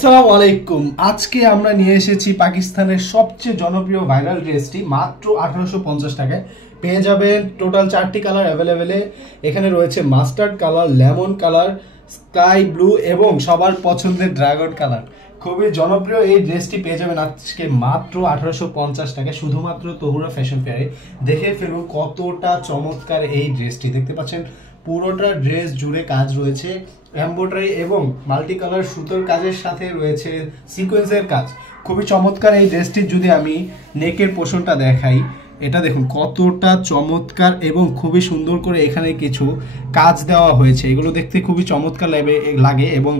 আসসালামু আলাইকুম। আজকে আমরা নিয়ে এসেছি পাকিস্তানের সবচেয়ে জনপ্রিয় ভাইরাল ড্রেসটি মাত্র 1850 টাকায়। পেয়ে যাবেন টোটাল 4টি কালার অ্যাভেলেবেলে। এখানে রয়েছে mustard colour, lemon colour, sky blue এবং সবার পছন্দের ড্রাগন কালার। খুবই জনপ্রিয় এই ড্রেসটি পেয়ে যাবেন আজকে মাত্র 1850 টাকায়, শুধুমাত্র তহুরা ফ্যাশন ফেয়ারে। দেখে ফেলুন কতটা চমৎকার এই ড্রেসটি। দেখতে পাচ্ছেন পুরোটা ড্রেস জুড়ে কাজ রয়েছে, এমব্রয়ডারি এবং মাল্টি কালার সুতোর কাজের সাথে রয়েছে সিকোয়েন্সের কাজ। খুবই চমৎকার এই ড্রেসটির যদি আমি নেকের পোর্শনটা দেখাই, এটা দেখুন কতটা চমৎকার এবং খুবই সুন্দর করে এখানে কিছু কাজ দেওয়া হয়েছে। এগুলো দেখতে খুবই চমৎকার লাগে এবং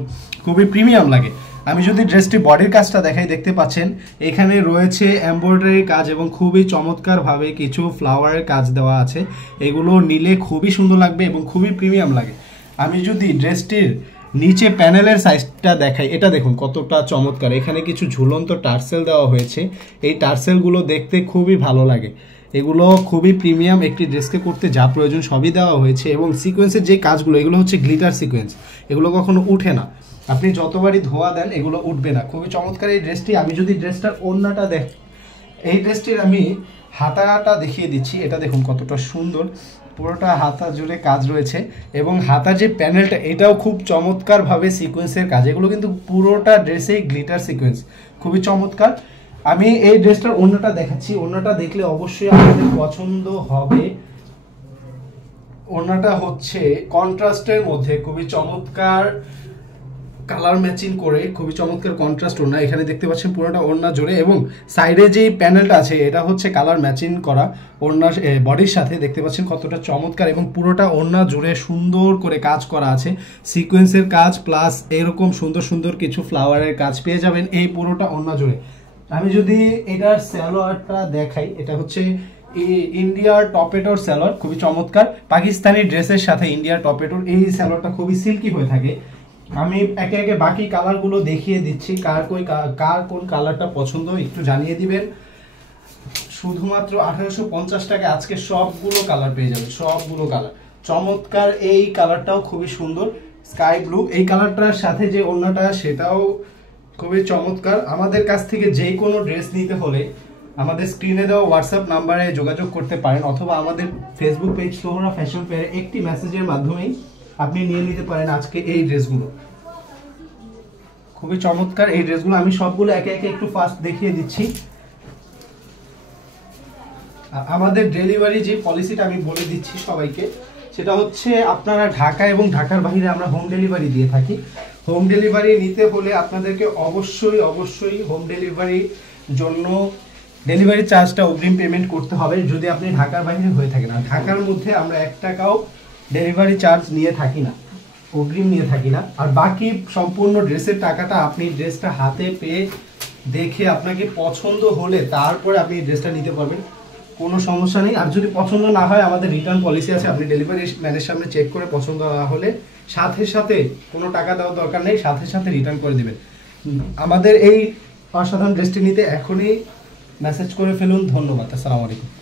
খুবই প্রিমিয়াম লাগে। আমি যদি ড্রেসটি বডির কাজটা দেখাই, দেখতে পাচ্ছেন এখানে রয়েছে এমব্রয়ডারির কাজ এবং খুবই চমৎকারভাবে কিছু ফ্লাওয়ারের কাজ দেওয়া আছে। এগুলো নিলে খুবই সুন্দর লাগবে এবং খুবই প্রিমিয়াম লাগে। আমি যদি ড্রেসটির নিচে প্যানেলের সাইজটা দেখাই, এটা দেখুন কতটা চমৎকার। এখানে কিছু ঝুলন্ত টার্সেল দেওয়া হয়েছে। এই টার্সেলগুলো দেখতে খুবই ভালো লাগে। এগুলো খুবই প্রিমিয়াম, একটি ড্রেসকে করতে যা প্রয়োজন সবই দেওয়া হয়েছে। এবং সিকোয়েন্সের যে কাজগুলো, এগুলো হচ্ছে গ্লিটার সিকোয়েন্স, এগুলো কখনো উঠে না। আপনি যতবারই ধোয়া দেন এগুলো উঠবে না। খুবই চমৎকার এই ড্রেসটি। আমি যদি ড্রেসটার ওড়নাটা এই ড্রেসটির আমি হাতাটা দেখিয়ে দিচ্ছি। এটা দেখুন কতটা সুন্দর, পুরোটা হাতা জুড়ে কাজ রয়েছে এবং হাতার যে প্যানেলটা এটাও খুব চমৎকারভাবে সিকোয়েন্সের কাজ। এগুলো কিন্তু পুরোটা ড্রেসেই গ্লিটার সিকোয়েন্স, খুবই চমৎকার। আমি এই ড্রেসটার ওড়নাটা দেখাচ্ছি। ওড়নাটা দেখলে অবশ্যই আপনাদের পছন্দ হবে। ওড়নাটা হচ্ছে কন্ট্রাস্টের মধ্যে খুবই চমৎকার কালার ম্যাচিং করে, খুবই চমৎকার কন্ট্রাস্ট ওড়না। এখানে দেখতে পাচ্ছেন পুরোটা ওড়না জুড়ে এবং সাইডে যে প্যানেলটা আছে এটা হচ্ছে কালার ম্যাচিং করা ওড়নার বডির সাথে। দেখতে পাচ্ছেন কতটা চমৎকার এবং পুরোটা ওড়না জুড়ে সুন্দর করে কাজ করা আছে, সিকোয়েন্সের কাজ প্লাস এরকম সুন্দর সুন্দর কিছু ফ্লাওয়ারের কাজ পেয়ে যাবেন এই পুরোটা ওড়না জুড়ে। আমি যদি এটার সালোয়ারটা দেখাই, এটা হচ্ছে ইন্ডিয়ার টপেটোর সালোয়ার, খুবই চমৎকার। পাকিস্তানি ড্রেসের সাথে ইন্ডিয়ার টপেটোর এই সালোয়ারটা খুবই সিল্কি হয়ে থাকে। আমি একে একে বাকি কালারগুলো দেখিয়ে দিচ্ছি। কার কোন কালারটা পছন্দ একটু জানিয়ে দিবেন। শুধুমাত্র 1850 টাকায় আজকে সবগুলো কালার পেয়ে যাবেন, সবগুলো কালার চমৎকার। এই কালারটাও খুবই সুন্দর, স্কাই ব্লু। এই কালারটার সাথে যে ওড়নাটা সেটাও খুবই চমৎকার। আমাদের কাছ থেকে যে কোনো ড্রেস নিতে হলে আমাদের স্ক্রিনে দেওয়া হোয়াটসঅ্যাপ নাম্বারে যোগাযোগ করতে পারেন, অথবা আমাদের ফেসবুক পেজ তহুরা ফ্যাশন ফেয়ারে একটি মেসেজের মাধ্যমেই আপনি নিয়ে নিতে পারেন আজকে এই ড্রেসগুলো। খুবই চমৎকার এই ড্রেসগুলো। আমি সবগুলো একে একে একটু ফাস্ট দেখিয়ে দিচ্ছি। আমাদের ডেলিভারি যে পলিসিটা আমি বলে দিচ্ছি সবাইকে, সেটা হচ্ছে আপনারা ঢাকা এবং ঢাকার বাইরে আমরা হোম ডেলিভারি দিয়ে থাকি। হোম ডেলিভারি নিতে হলে আপনাদেরকে অবশ্যই হোম ডেলিভারির জন্য ডেলিভারি চার্জটা অগ্রিম পেমেন্ট করতে হবে যদি আপনি ঢাকার বাইরে হয়ে থাকেন। আর ঢাকার মধ্যে আমরা 1 টাকাও ডেলিভারি চার্জ নিয়ে থাকি না, অগ্রিম নিয়ে থাকি না। আর বাকি সম্পূর্ণ ড্রেসের টাকাটা আপনি ড্রেসটা হাতে পেয়ে দেখে আপনাকে পছন্দ হলে তারপরে আপনি ড্রেসটা নিতে পারবেন, কোনো সমস্যা নেই। আর যদি পছন্দ না হয় আমাদের রিটার্ন পলিসি আছে। আপনি ডেলিভারি ম্যানের সামনে চেক করে পছন্দ না হলে সাথে কোনো টাকা দেওয়ার দরকার নেই, সাথে রিটার্ন করে দেবেন। আমাদের এই অসাধারণ ড্রেসটি নিতে এখনই মেসেজ করে ফেলুন। ধন্যবাদ। আসসালামু আলাইকুম।